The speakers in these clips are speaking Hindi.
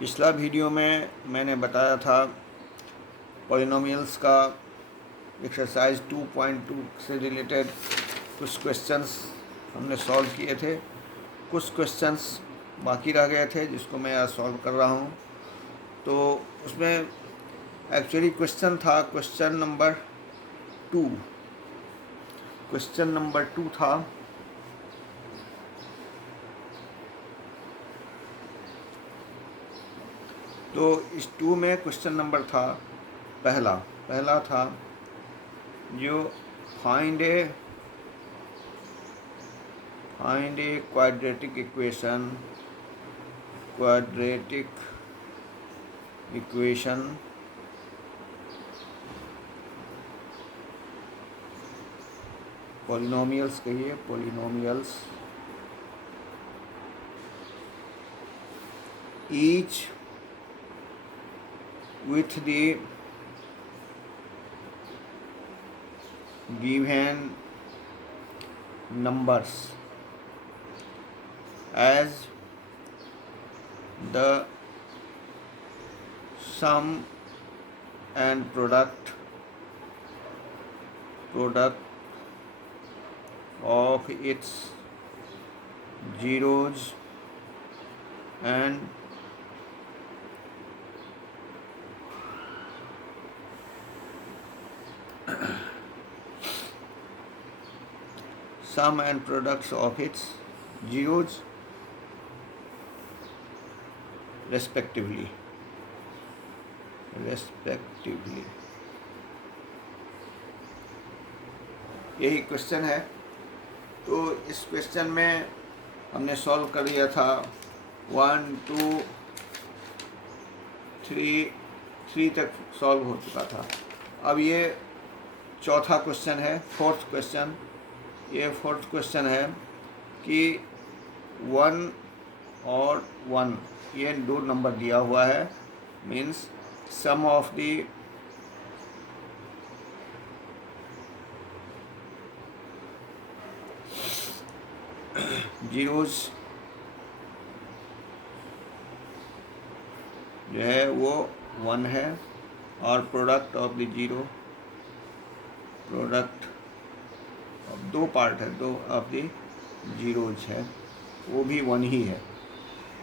पिछला वीडियो में मैंने बताया था पॉलिनोमियल्स का एक्सरसाइज 2.2 से रिलेटेड कुछ क्वेश्चंस हमने सॉल्व किए थे। कुछ क्वेश्चंस बाकी रह गए थे जिसको मैं आज सॉल्व कर रहा हूँ। तो उसमें एक्चुअली क्वेश्चन था क्वेश्चन नंबर टू था। तो इस 2 में क्वेश्चन नंबर था पहला था जो find a quadratic equation polynomials कहिए, polynomials each with the given numbers as the sum and product of its zeros and sum and products of its zeros respectively। यही क्वेश्चन है। तो इस क्वेश्चन में हमने सॉल्व कर लिया था 1 2 3 तक सॉल्व हो चुका था। अब ये चौथा क्वेश्चन है, फोर्थ क्वेश्चन। ये फोर्थ क्वेश्चन है कि 1 और 1 ये दो नंबर दिया हुआ है, means sum of the zeros जो है वो 1 है और product of the zero, product of दो पार्ट है, दो ऑफ द जीरोज है, वो भी 1 ही है।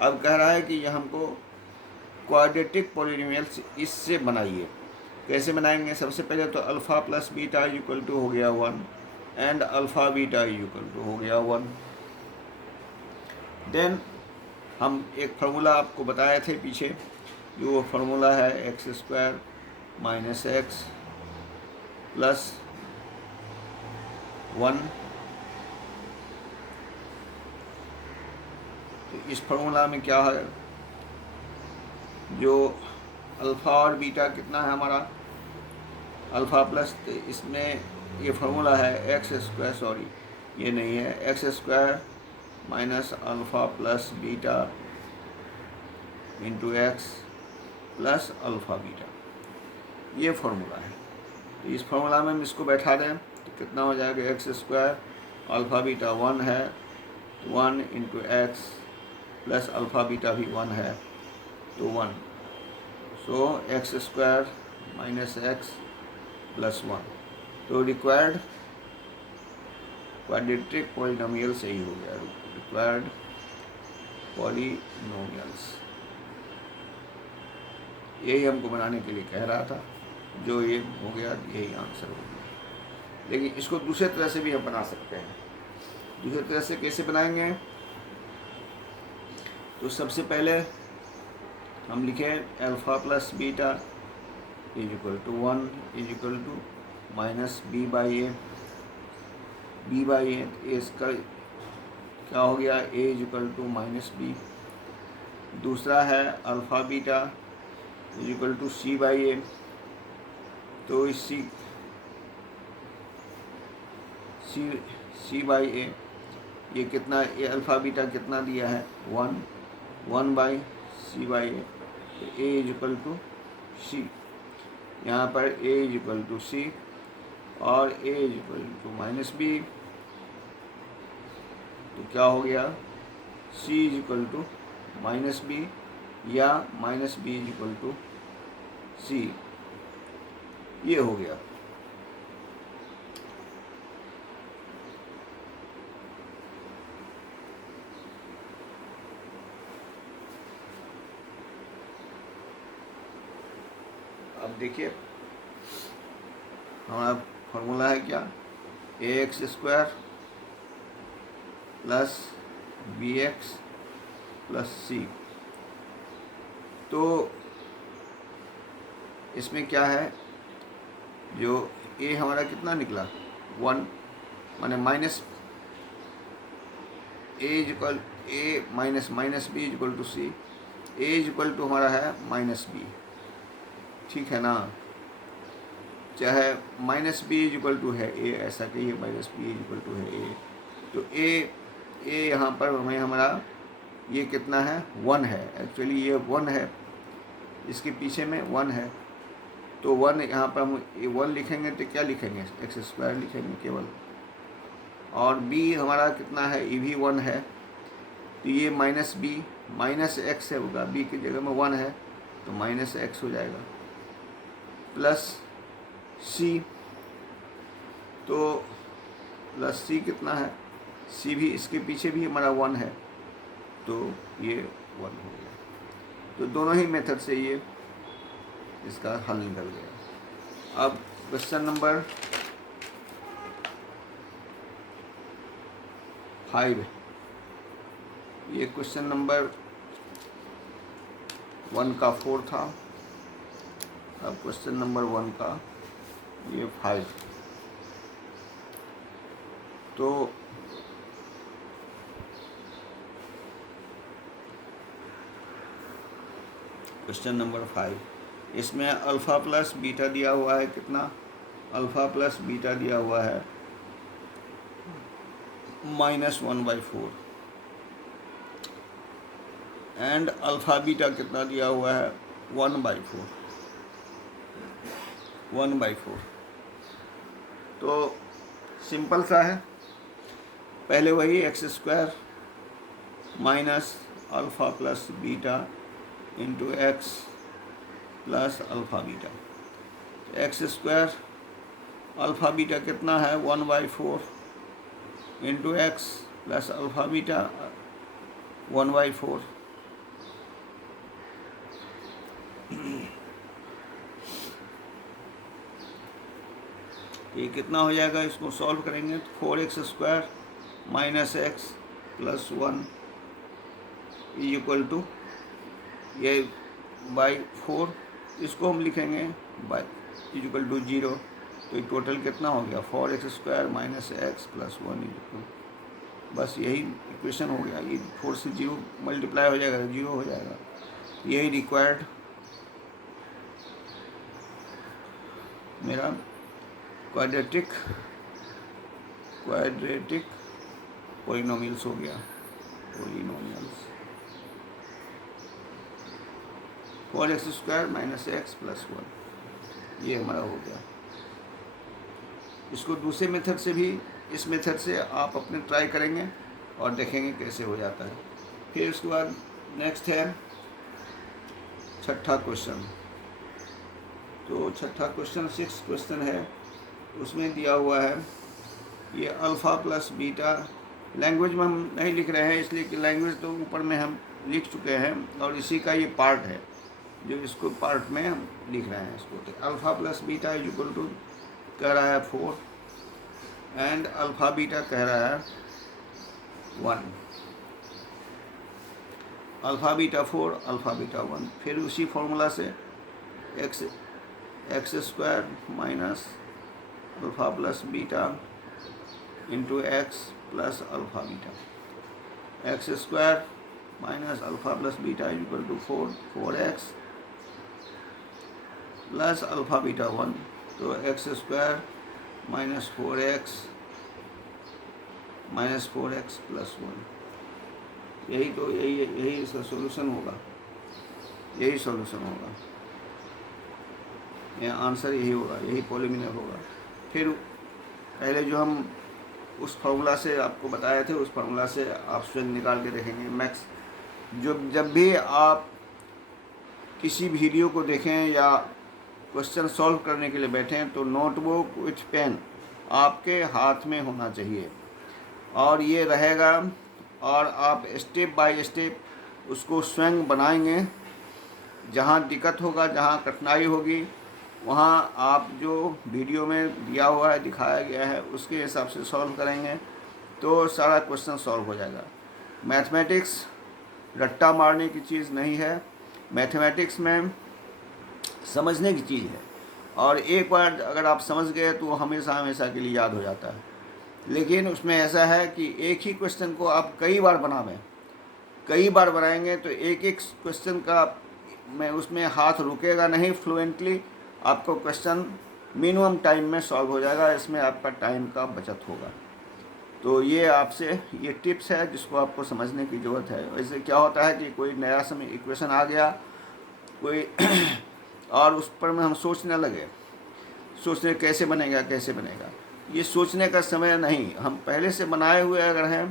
अब कह रहा है कि यह हमको क्वाड्रेटिक पॉलिनोमियल्स इससे बनाइए। कैसे बनाएंगे? सबसे पहले तो alpha plus beta equal to हो गया 1 and alpha beta equal to हो गया 1। देन हम एक फार्मूला आपको बताए थे पीछे, जो वो फार्मूला है x² माइनस एक्स प्लस 1। तो इस फार्मूला में क्या है, जो अल्फ़ा और बीटा कितना है हमारा, अल्फ़ा प्लस, तो इसमें ये फार्मूला है x², सॉरी ये नहीं है, x² minus alpha plus beta into x plus alpha beta, ये फार्मूला है। तो इस फार्मूला में हम इसको बैठा दें तो कितना हो जाएगा, x² अल्फ़ा बीटा 1 है, 1 into x plus alpha beta भी 1 है तो 1, सो x² माइनस एक्स प्लस 1। तो रिक्वायर्ड क्वाड्रेटिक पॉलिनोमियल्स यही हो गया, रिक्वायर्ड पॉलिनोमियल्स। यही हमको बनाने के लिए कह रहा था, जो ये हो गया, यही आंसर हो गया। लेकिन इसको दूसरे तरह से भी हम बना सकते हैं। दूसरे तरह से कैसे बनाएंगे? तो सबसे पहले हम लिखें alpha plus beta is equal to 1 is equal to minus B by A. इसका क्या हो गया, A is equal to minus B. दूसरा है alpha beta is equal to C by A. तो इस सी बाई ए ये कितना, ये अल्फ़ा बीटा कितना दिया है, 1 बाई सी बाई ए। तो A is equal to C, यहाँ पर A is equal to C और A is equal to minus B. तो क्या हो गया, C is equal to minus B या minus B is equal to C, ये हो गया। अब देखिए हमारा फॉर्मूला है क्या, A X square plus B X plus C. तो इसमें क्या है, जो ए हमारा कितना निकला 1, माने minus a equal a minus minus b equal to c, a equal to हमारा है माइनस बी, ठीक है ना। चाहे माइनस बी इक्वल टू है ए, ऐसा कहिए माइनस बी इक्वल टू है ए, तो ए यहाँ पर हमें हमारा ये कितना है 1 है, एक्चुअली ये 1 है, इसके पीछे में 1 है, तो 1 यहाँ पर हम 1 लिखेंगे तो क्या लिखेंगे, एक्स स्क्वायर लिखेंगे केवल। और बी हमारा कितना है, ये भी 1 है, तो ये माइनस बी माइनस एक्स है होगा, बी की जगह में 1 है तो माइनस एक्स हो जाएगा, प्लस सी, तो प्लस सी कितना है, सी भी इसके पीछे भी हमारा 1 है, तो ये 1 हो गया। तो दोनों ही मेथड से ये इसका हल निकल गया। अब क्वेश्चन नंबर 5, ये क्वेश्चन नंबर 1 का 4 था, अब क्वेश्चन नंबर 1 का ये 5। तो क्वेश्चन नंबर 5, इसमें अल्फ़ा प्लस बीटा दिया हुआ है, कितना, अल्फ़ा प्लस बीटा दिया हुआ है -1/4, एंड अल्फ़ा बीटा कितना दिया हुआ है 1/4। तो सिंपल सा है, पहले वही x square minus alpha plus beta into x plus alpha beta, x square alpha beta कितना है 1/4 into x plus alpha beta 1/4, ये कितना हो जाएगा, इसको सॉल्व करेंगे तो 4x square minus x plus 1 equal to ये /4, इसको हम लिखेंगे बाई इक्वल टू 0, तो टोटल कितना हो गया 4x square minus x plus 1 equal, बस यही इक्वेशन हो गया। ये 4 से 0 मल्टीप्लाई हो जाएगा, 0 हो जाएगा, यही रिक्वायर्ड मेरा क्वाड्रेटिक पॉलिनोमियल्स हो गया, polynomials 4x square minus x plus 1, ये हमारा हो गया। इसको दूसरे मेथड से भी, इस मेथड से आप अपने ट्राई करेंगे और देखेंगे कैसे हो जाता है। फिर उसके बाद नेक्स्ट है छठा क्वेश्चन। तो छठा क्वेश्चन 6 क्वेश्चन है, उसमें दिया हुआ है ये अल्फ़ा प्लस बीटा, लैंग्वेज में हम नहीं लिख रहे हैं इसलिए कि लैंग्वेज तो ऊपर में हम लिख चुके हैं और इसी का ये पार्ट है जो इसको पार्ट में हम लिख रहे हैं इसको। तो alpha plus beta is equal to कह रहा है 4 एंड अल्फ़ा बीटा कह रहा है 1, अल्फ़ा बीटा 4 अल्फ़ा बीटा 1। फिर उसी फॉर्मूला से x square minus alpha plus beta into x plus alpha beta, x square minus alpha plus beta equal to 4x plus alpha beta 1, तो x square minus 4x plus 1, यही इसका सोल्यूशन होगा, यही सोल्यूशन होगा, यह आंसर यही होगा, यही पॉलिनोमियल होगा। फिर पहले जो हम उस फार्मूला से आपको बताए थे, उस फार्मूला से आप स्वयं निकाल के देखेंगे। मैक्स जब भी आप किसी वीडियो को देखें या क्वेश्चन सॉल्व करने के लिए बैठें तो नोटबुक विथ पेन आपके हाथ में होना चाहिए और ये रहेगा, और आप स्टेप बाय स्टेप उसको स्वयं बनाएंगे। जहाँ दिक्कत होगा, जहाँ कठिनाई होगी, वहाँ आप जो वीडियो में दिया हुआ है, दिखाया गया है, उसके हिसाब से सॉल्व करेंगे तो सारा क्वेश्चन सॉल्व हो जाएगा। मैथमेटिक्स रट्टा मारने की चीज़ नहीं है, मैथमेटिक्स में समझने की चीज़ है, और एक बार अगर आप समझ गए तो हमेशा हमेशा के लिए याद हो जाता है। लेकिन उसमें ऐसा है कि एक ही क्वेश्चन को आप कई बार बनावें, कई बार बनाएंगे तो एक एक क्वेश्चन का में उसमें हाथ रुकेगा नहीं, फ्लुएंटली आपको क्वेश्चन मिनिमम टाइम में सॉल्व हो जाएगा। इसमें आपका टाइम का बचत होगा। तो ये आपसे ये टिप्स है जिसको आपको समझने की ज़रूरत है। वैसे क्या होता है कि कोई नया समय इक्वेशन आ गया कोई और उस पर में हम सोचने लगे, सोचने कैसे बनेगा कैसे बनेगा, ये सोचने का समय नहीं। हम पहले से बनाए हुए अगर हैं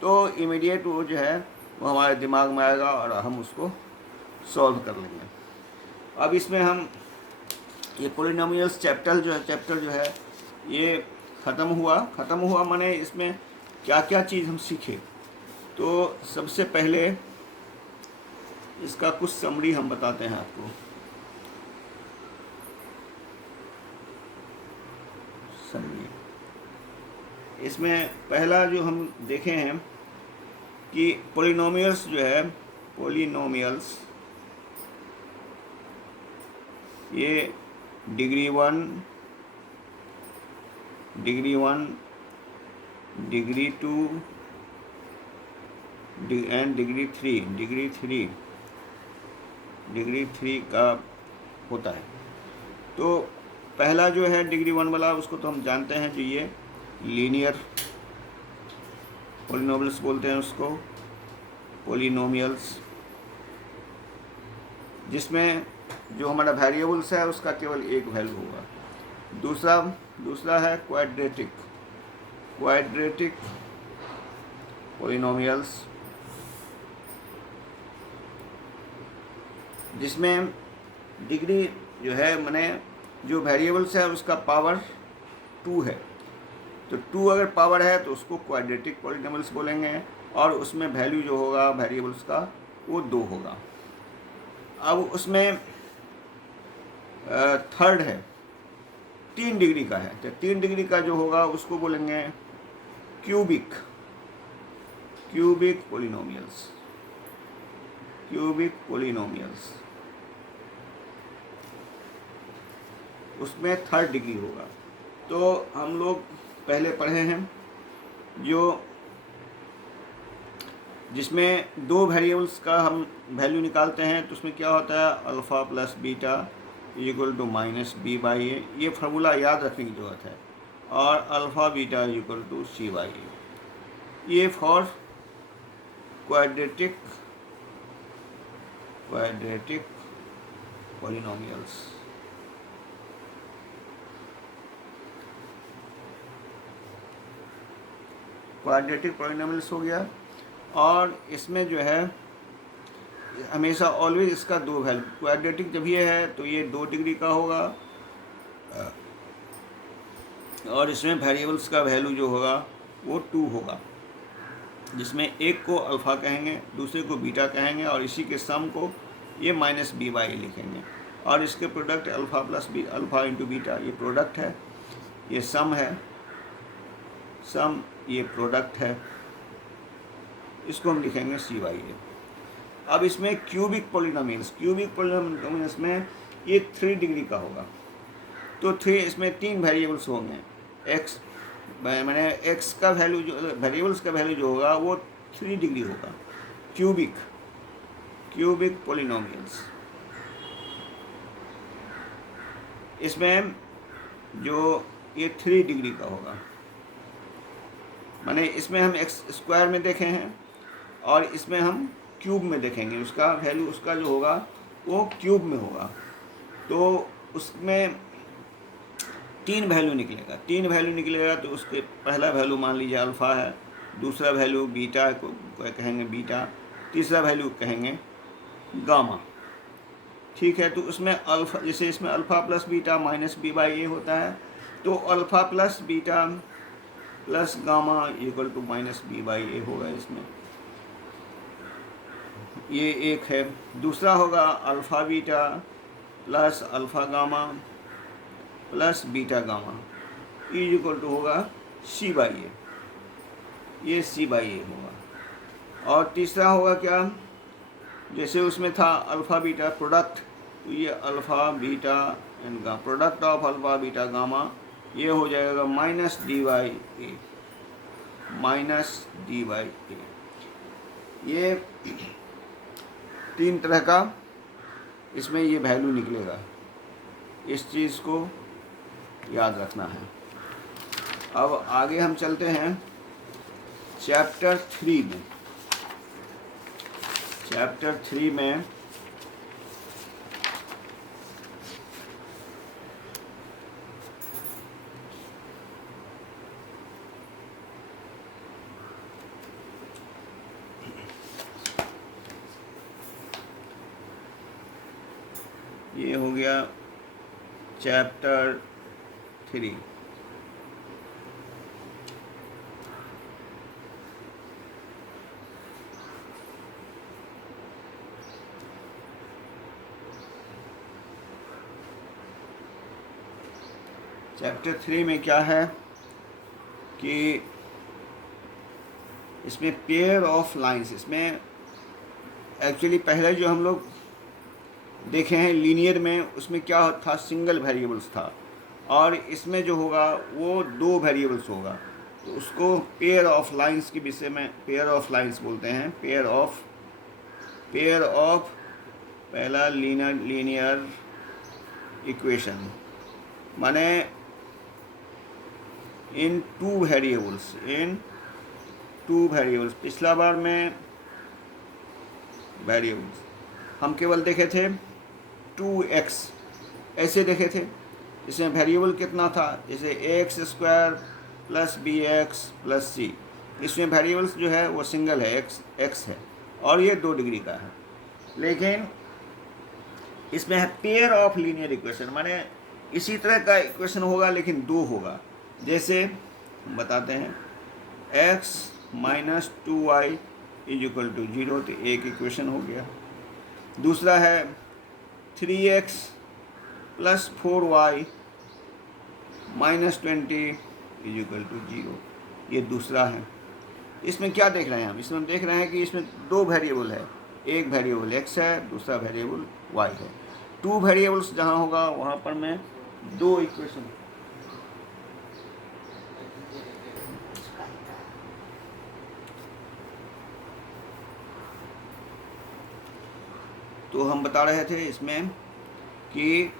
तो इमीडिएट वो जो है वो हमारे दिमाग में आएगा और हम उसको सॉल्व कर लेंगे। अब इसमें हम ये पॉलिनोमियल्स चैप्टर जो है ये ख़त्म हुआ माने इसमें क्या क्या चीज़ हम सीखे। तो सबसे पहले इसका कुछ समरी हम बताते हैं आपको। समरी इसमें पहला जो हम देखे हैं कि पॉलिनोमियल्स जो है, पॉलिनोमियल्स ये डिग्री 1, डिग्री 2 एंड डिग्री 3 का होता है। तो पहला जो है डिग्री 1 वाला, उसको तो हम जानते हैं, जो ये लीनियर पॉलिनोमियल्स बोलते हैं उसको, पॉलिनोमियल्स, जिसमें जो हमारा वेरिएबल्स है उसका केवल एक वैल्यू होगा। दूसरा है क्वाड्रेटिक पॉलिनोमियल्स, जिसमें डिग्री जो है माने जो वेरिएबल्स है उसका पावर 2 है। तो 2 अगर पावर है तो उसको क्वाड्रेटिक पॉलिनोमियल्स बोलेंगे, और उसमें वैल्यू जो होगा वेरिएबल्स का वो 2 होगा। अब उसमें थर्ड है 3 डिग्री का है, तो 3 डिग्री का जो होगा उसको बोलेंगे क्यूबिक पॉलिनोमियल्स, उसमें थर्ड डिग्री होगा। तो हम लोग पहले पढ़े हैं जो जिसमें 2 वेरिएबल्स का हम वैल्यू निकालते हैं, तो उसमें क्या होता है, alpha plus beta equal to minus B by A, ये फार्मूला याद रखने की ज़रूरत है, और alpha beta equal to C by A, ये for quadratic polynomials. Quadratic polynomials हो गया, और इसमें जो है हमेशा ऑलवेज इसका 2 वैल्यू, क्वाड्रेटिक जब ये है तो ये 2 डिग्री का होगा, और इसमें वेरिएबल्स का वैल्यू जो होगा वो 2 होगा, जिसमें एक को अल्फ़ा कहेंगे, दूसरे को बीटा कहेंगे, और इसी के सम को ये माइनस बी बाई लिखेंगे, और इसके product alpha plus b, alpha into beta ये प्रोडक्ट है, ये सम है, सम ये प्रोडक्ट है, इसको हम लिखेंगे सी बाई ए। अब इसमें क्यूबिक पॉलिनोमियल्स में ये 3 डिग्री का होगा। तो 3 इसमें 3 वेरिएबल्स होंगे, एक्स मैंने एक्स का वैल्यू जो वेरिएबल्स का वैल्यू जो होगा वो 3 डिग्री होगा। क्यूबिक पॉलिनोमियल्स, इसमें जो ये 3 डिग्री का होगा, माने इसमें हम एक्स स्क्वायर में देखे हैं और इसमें हम क्यूब में देखेंगे, उसका वैल्यू उसका जो होगा वो क्यूब में होगा। तो उसमें 3 वैल्यू निकलेगा, तो उसके पहला वैल्यू मान लीजिए अल्फ़ा है, दूसरा वैल्यू बीटा को कहेंगे बीटा, तीसरा वैल्यू कहेंगे गामा। ठीक है, तो उसमें अल्फ़ा, जैसे इसमें alpha plus beta minus B by A होता है, तो alpha plus beta plus gamma equal to minus B by A होगा इसमें। ये एक है। दूसरा होगा alpha beta plus alpha gamma plus beta gamma equal to होगा सी बाई ए, ये सी बाई ए होगा। और तीसरा होगा क्या, जैसे उसमें था अल्फ़ा बीटा प्रोडक्ट, तो ये अल्फ़ा बीटा एंड गा product of alpha beta gamma, ये हो जाएगा minus D by A, minus D by A. ये 3 तरह का इसमें ये वैल्यू निकलेगा, इस चीज़ को याद रखना है। अब आगे हम चलते हैं चैप्टर 3 में। चैप्टर 3 में ये हो गया चैप्टर 3। चैप्टर 3 में क्या है कि इसमें पेयर ऑफ लाइंस, इसमें एक्चुअली पहले जो हम लोग देखे हैं लीनियर में, उसमें क्या था, सिंगल वेरिएबल्स था, और इसमें जो होगा वो 2 वेरिएबल्स होगा, तो उसको पेयर ऑफ लाइंस के विषय में पेयर ऑफ लाइंस बोलते हैं। पेयर ऑफ पहला लीनियर इक्वेशन माने इन टू वेरिएबल्स। पिछला बार में वेरिएबल्स हम केवल देखे थे 2x, ऐसे देखे थे। इसमें वेरिएबल कितना था, जैसे ax² plus bx plus c, इसमें वेरिएबल्स जो है वो सिंगल है, x है, और ये 2 डिग्री का है। लेकिन इसमें है पेयर ऑफ लीनियर इक्वेशन, माने इसी तरह का इक्वेशन होगा लेकिन 2 होगा। जैसे हम बताते हैं x minus 2y is equal to 0, तो एक इक्वेशन हो गया। दूसरा है 3x plus 4y minus 20 is equal to 0, ये दूसरा है। इसमें क्या देख रहे हैं हम, इसमें देख रहे हैं कि इसमें 2 वेरिएबल है, एक वेरिएबल x है, दूसरा वेरिएबल y है। 2 वेरिएबल्स जहाँ होगा वहाँ पर मैं 2 इक्वेशन, तो हम बता रहे थे इसमें कि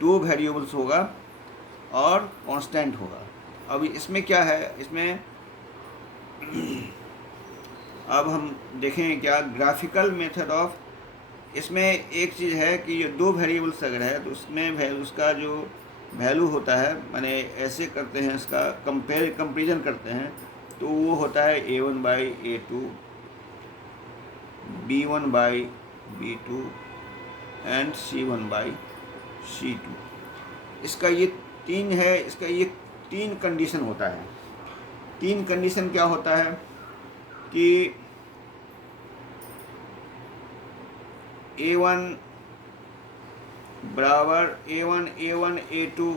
2 वेरिएबल्स होगा और कांस्टेंट होगा। अब इसमें क्या है, इसमें अब हम देखें क्या ग्राफिकल मेथड ऑफ, इसमें एक चीज़ है कि ये 2 वेरिएबल्स अगर है तो उसमें उसका जो वैल्यू होता है, माने ऐसे करते हैं, इसका कंपेरिजन करते हैं, तो वो होता है a1 by a2, b1 by b2 and c1 by c2। इसका ये 3 है, इसका ये 3 कंडीशन होता है। 3 कंडीशन क्या होता है कि a1 बराबर a1 a2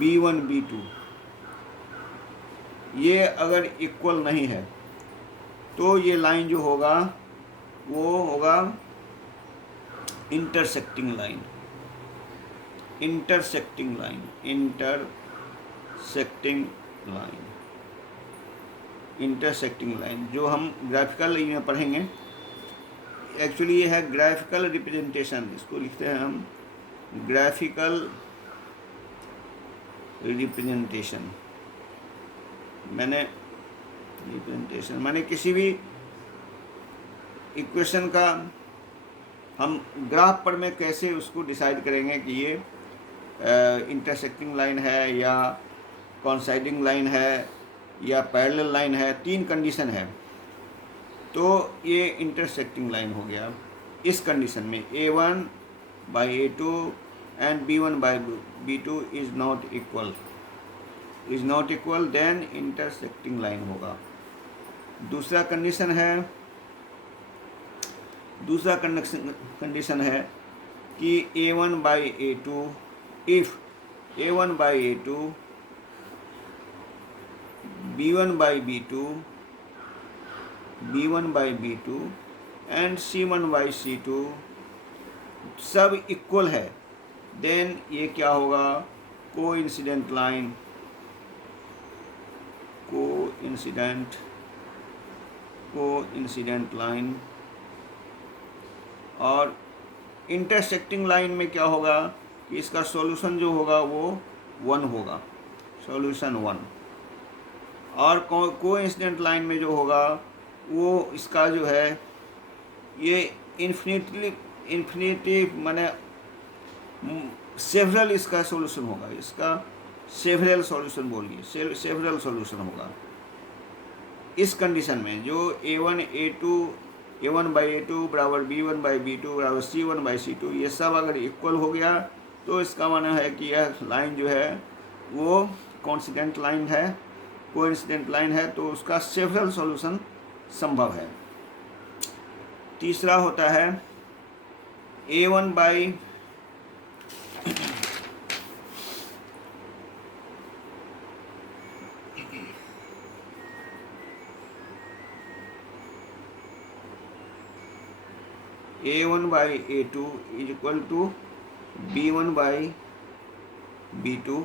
b1 b2, ये अगर इक्वल नहीं है तो ये लाइन जो होगा वो होगा इंटरसेक्टिंग लाइन। इंटरसेक्टिंग लाइन जो हम ग्राफिकल में पढ़ेंगे। एक्चुअली ये है ग्राफिकल रिप्रेजेंटेशन, इसको लिखते हैं हम ग्राफिकल रिप्रेजेंटेशन। मैंने किसी भी इक्वेशन का हम ग्राफ पर में कैसे उसको डिसाइड करेंगे कि ये इंटरसेक्टिंग लाइन है या कॉन्साइडिंग लाइन है या पैरेलल लाइन है। 3 कंडीशन है, तो ये इंटरसेक्टिंग लाइन हो गया। इस कंडीशन में A1 by A2 and B1 by B2 is not equal, then intersecting line होगा। दूसरा कंडीशन है कि A1 by A2, if A1 by A2, B1 by B2, B1 by B2 and C1 by C2 सब इक्वल है, देन ये क्या होगा, कोइंसिडेंट लाइन। और इंटरसेक्टिंग लाइन में क्या होगा कि इसका सॉल्यूशन जो होगा वो 1 होगा, सॉल्यूशन 1। और कोइंसिडेंट लाइन में जो होगा वो इसका जो है ये इन्फिनिटी माने सेवरल इसका सॉल्यूशन होगा, इसका सेवरल सॉल्यूशन बोलिए, सेवरल सॉल्यूशन होगा। इस कंडीशन में जो A1 बाई A2 बराबर B1 बाई B2 बराबर C1 बाई C2 ये सब अगर इक्वल हो गया तो इसका माना है कि यह लाइन जो है वो कोइंसिडेंट लाइन है, तो उसका सेवरल सॉल्यूशन संभव है। तीसरा होता है A1 by A1 by A2 is equal to B1 by B2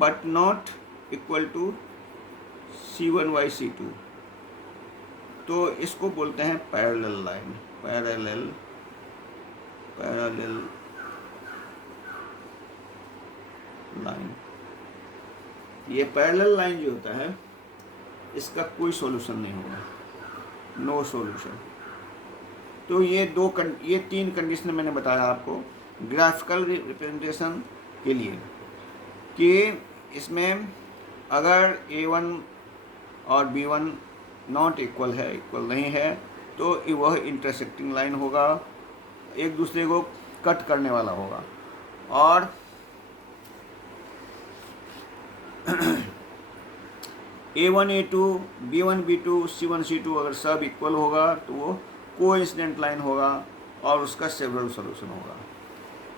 but not equal to C1 by C2। तो इसको बोलते हैं पैरेलल लाइन। ये पैरेलल लाइन जो होता है इसका कोई सॉल्यूशन नहीं होगा, नो सॉल्यूशन। तो ये 3 कंडीशन मैंने बताया आपको ग्राफिकल रिप्रेजेंटेशन के लिए कि इसमें अगर A1 और B1 नॉट इक्वल नहीं है तो वह इंटरसेक्टिंग लाइन होगा, एक दूसरे को कट करने वाला होगा। और A1 A2 B1 B2 C1 C2 अगर सब इक्वल होगा तो वो कोइंसिडेंट लाइन होगा और उसका सेवरल सॉल्यूशन होगा।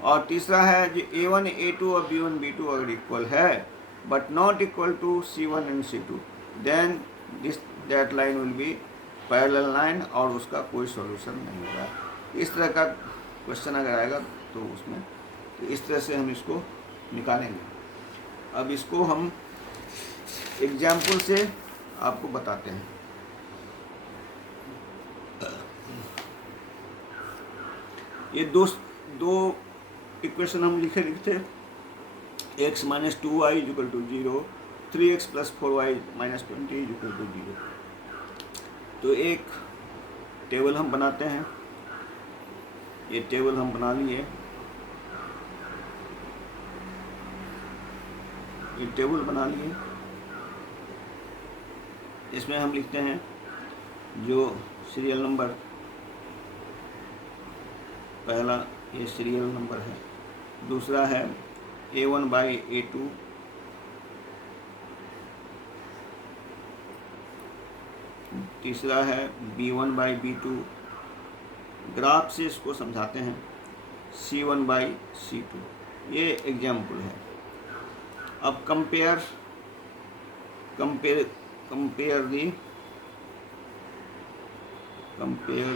और तीसरा है जो A1 A2 और B1 B2 अगर इक्वल है but not equal to C1 and C2, then that line will be parallel line और उसका कोई सॉल्यूशन नहीं होगा। इस तरह का क्वेश्चन अगर आएगा तो उसमें तो इस तरह से हम इसको निकालेंगे। अब इसको हम एग्जाम्पल से आपको बताते हैं। ये दो इक्वेशन हम लिखते x minus 2y equal to 0, 3x plus 4y minus 20 equal to 0। तो एक टेबल हम बनाते हैं, ये टेबल हम बना लिए, ये टेबल बना लिए। इसमें हम लिखते हैं जो सीरियल नंबर, पहला ये सीरियल नंबर है, दूसरा है A1 बाई A2, तीसरा है B1 बाई B2। ग्राफ से इसको समझाते हैं C1 बाई C2। ये एग्जाम्पल है। अब कंपेयर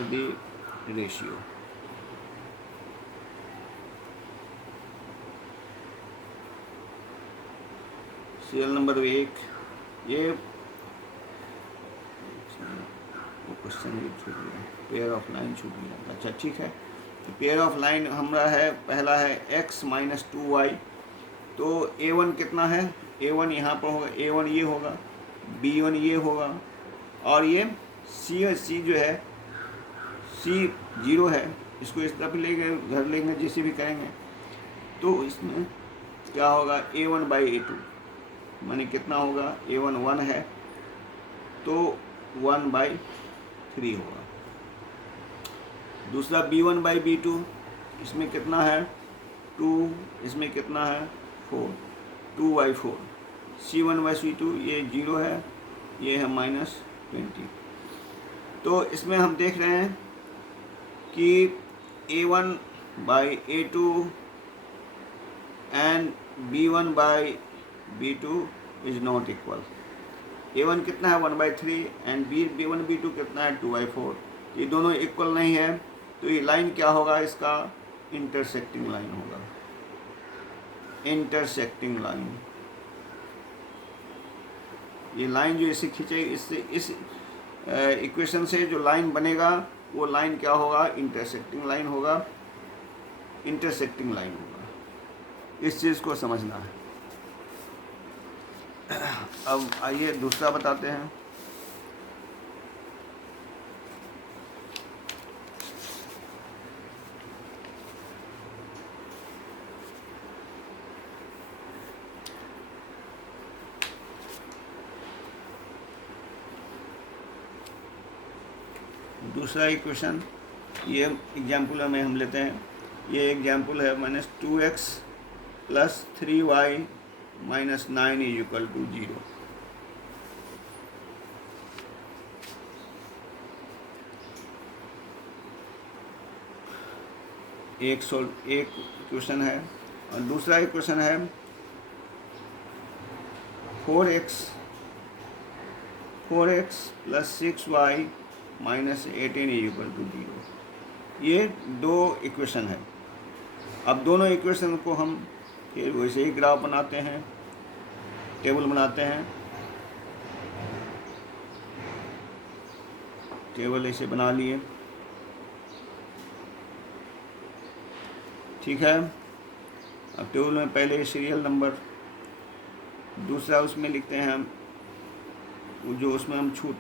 दी रेशियो। सीरियल नंबर 1, ये क्वेश्चन छूट गया, पेयर ऑफ लाइन छूट गया। अच्छा ठीक है, तो पेयर ऑफ लाइन हमारा है, पहला है x माइनस 2y। तो A1 कितना है, A1 यहाँ पर होगा, A1 ये होगा, B1 ये होगा, और ये C जो है C 0 है, इसको इस तरफ ले गए, घर लेंगे, जैसे भी करेंगे। तो इसमें क्या होगा, A1 बाई A2 माने कितना होगा, A1 1 है तो 1/3 होगा। दूसरा B1/B2, इसमें कितना है 2, इसमें कितना है 4, 2/4। C1/C2 ये 0 है, ये है -20। तो इसमें हम देख रहे हैं कि A1/A2 and B1/B2 is not equal. A1 कितना है 1/3 एंड B1/B2 कितना है 2/4। ये दोनों इक्वल नहीं है, तो ये लाइन क्या होगा, इसका इंटरसेक्टिंग लाइन होगा, इंटरसेक्टिंग लाइन। ये लाइन जो इसे खींचे, इससे इस इक्वेशन से जो लाइन बनेगा वो लाइन क्या होगा, इंटरसेक्टिंग लाइन होगा, इंटरसेक्टिंग लाइन होगा। इस चीज़ को समझना है। अब आइए दूसरा बताते हैं। दूसरा इक्वेशन, ये एग्जाम्पल में हम लेते हैं। ये एग्जाम्पल है -2x + 3y - 9 = 0। एक क्वेश्चन है, और दूसरा इक्वेशन है 4x + 6y - 18 = 0। ये दो इक्वेशन है। अब दोनों इक्वेशन को हम फिर वैसे ही ग्राफ बनाते हैं, टेबल बनाते हैं। टेबल ऐसे बना लिए, ठीक है। अब टेबल में पहले सीरियल नंबर, दूसरा उसमें लिखते हैं हम जो उसमें हम छूट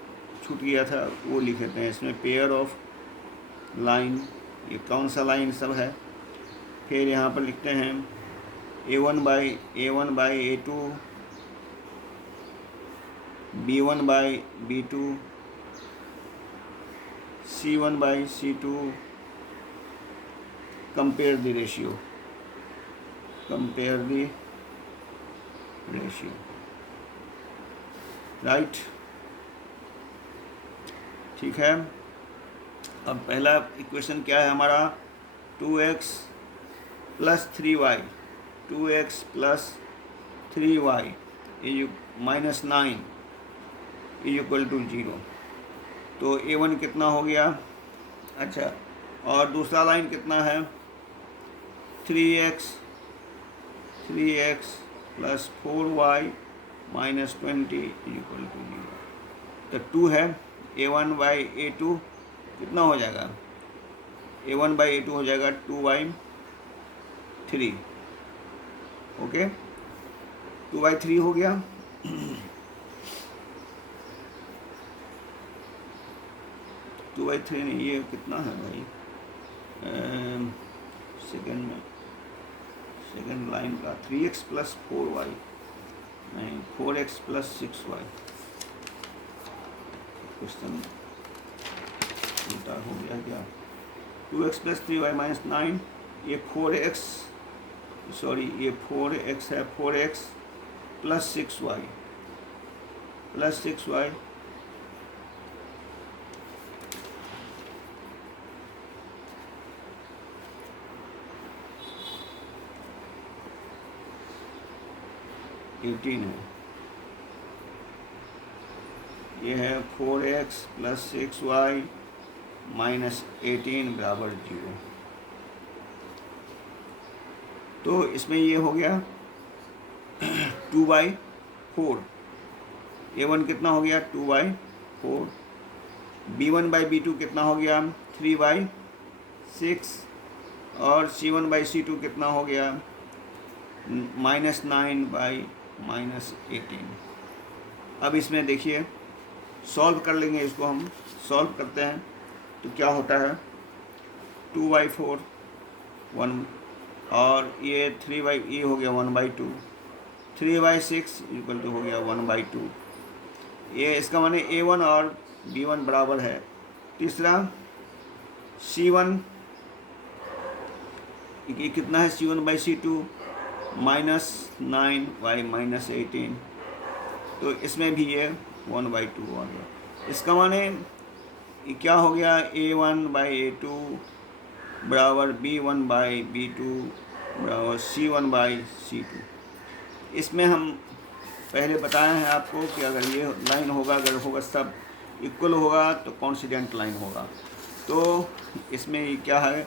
गया था वो लिख देते हैं। इसमें पेयर ऑफ लाइन, ये कौन सा लाइन सब है। फिर यहाँ पर लिखते हैं A1/A2, B1/B2, C1/C2, compare the ratio, right, ठीक है। अब पहला इक्वेशन क्या है हमारा, 2x + 3y, 2x + 3y - 9 = 0। तो A1 कितना हो गया। अच्छा, और दूसरा लाइन कितना है 3x + 4y - 20 = 0। तो 2 है, A1/A2 कितना हो जाएगा, A1/A2 हो जाएगा 2/3। ओके, 2/3 हो गया। 2/3 नहीं, ये कितना है भाई, सेकेंड लाइन का 3x + 4y, नहीं 4x + 6y। क्वेश्चन उल्टा हो गया क्या, 2x + 3y - 9, ये 4x, सॉरी ये 4x है, 4x + 6y 18 है। ये है 4x + 6y - 18 = 0। तो इसमें ये हो गया 2/4। A1 कितना हो गया 2/4, B1/B2 कितना हो गया 3/6, और C1/C2 कितना हो गया -9/18। अब इसमें देखिए सॉल्व कर लेंगे, इसको हम सॉल्व करते हैं तो क्या होता है 2/4 1, और ये 3 ये हो गया 1/2, 3/6 = हो गया 1/2। ये इसका माने A1 और B1 बराबर है। तीसरा C1 ये कितना है, C1/C2 -9/-18, तो इसमें भी ये 1/2 आ गया। इसका माने ये क्या हो गया, A1/A2 बराबर B1/B2 बराबर C1/C2। इसमें हम पहले बताए हैं आपको कि अगर ये लाइन होगा, अगर होगा सब इक्वल होगा तो कॉन्सिडेंट लाइन होगा। तो इसमें ये क्या है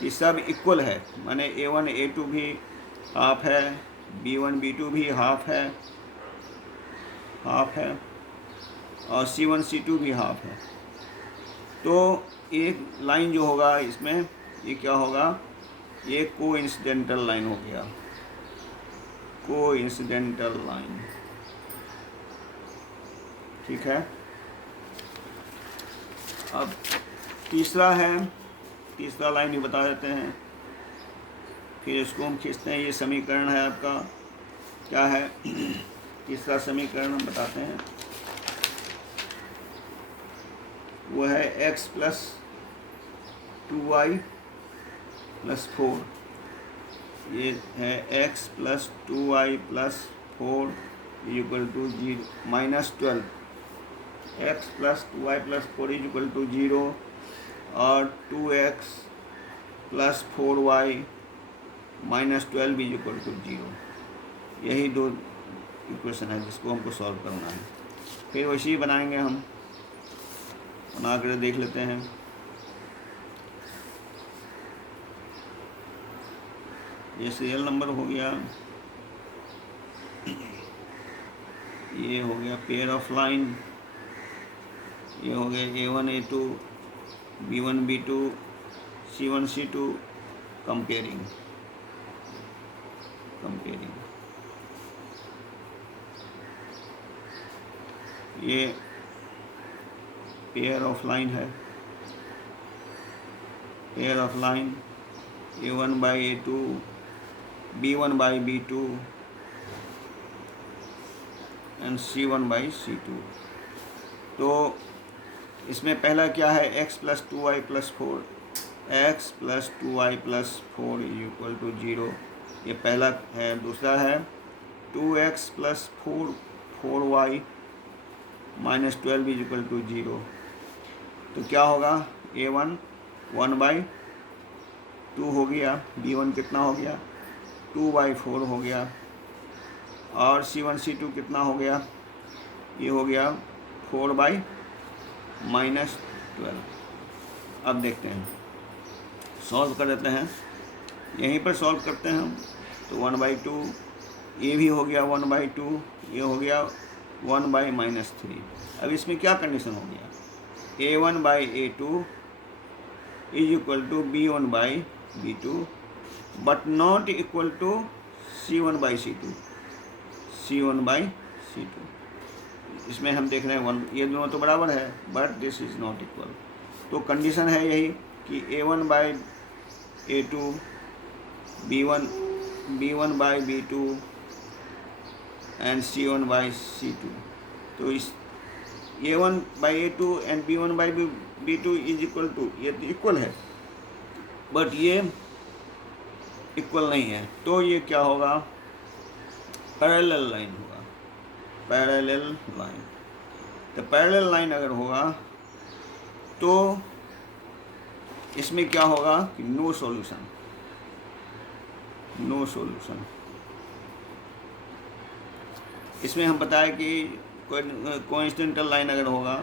कि सब इक्वल है, माने A1 A2 भी हाफ है, B1 B2 भी हाफ है और C1 C2 भी हाफ है। तो एक लाइन जो होगा इसमें ये क्या होगा, ये कोइंसिडेंटल लाइन हो गया, कोइंसिडेंटल लाइन। ठीक है। अब तीसरा लाइन ही बता देते हैं, फिर इसको हम खींचते हैं। ये समीकरण है आपका, क्या है तीसरा समीकरण हम बताते हैं, वो है x + 2y + 4। ये है x + 2y + 4 = 0 -12। x + 2y + 4 = 0 और 2x + 4y - 12 = 0। यही दो इक्वेशन है जिसको हमको सॉल्व करना है। फिर वैसे ही बनाएंगे, हम बना कर देख लेते हैं। ये सीरियल नंबर हो गया, ये हो गया पेयर ऑफ लाइन, ये हो गया A1 A2 B1 B2 C1 C2 comparing. ये पेयर ऑफ लाइन है, pair of line A1/A2 B1/B2 and C1/C2। तो इसमें पहला क्या है, x + 2y + 4, x + 2y + 4 = 0, ये पहला है। दूसरा है 2x + 4y - 12 = 0। तो क्या होगा, A1 1/2 हो गया, B1 कितना हो गया 2/4 हो गया, और C1 C2 कितना हो गया, ये हो गया 4/-12। अब देखते हैं, सॉल्व कर देते हैं, यहीं पर सॉल्व करते हैं हम। तो 1/2, ये भी हो गया 1/2, ये हो गया 1/-3। अब इसमें क्या कंडीशन हो गया, A1/A2 = B1/B2 but not equal to C1/C2। इसमें हम देख रहे हैं 1, ये दोनों तो बराबर है, but this is not equal. तो कंडीशन है यही कि A1/A2 B1/B2 एंड C1/C2। तो इस A1/A2 एंड B1/B2 = ये तो इक्वल है, बट ये इक्वल नहीं है। तो ये क्या होगा, पैरेलल लाइन होगा, पैरेलल लाइन। तो पैरेलल लाइन अगर होगा तो इसमें क्या होगा कि नो सॉल्यूशन। इसमें हम बताए कि कोइंसिडेंटल लाइन अगर होगा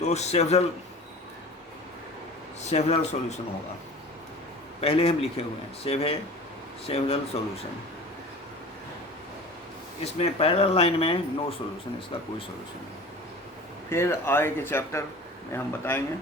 तो सेवरल सॉल्यूशन होगा। पहले हम लिखे हुए हैं सेवरल सॉल्यूशन। इसमें पैरेलल लाइन में नो सॉल्यूशन, इसका कोई सॉल्यूशन नहीं। फिर आगे के चैप्टर में हम बताएंगे।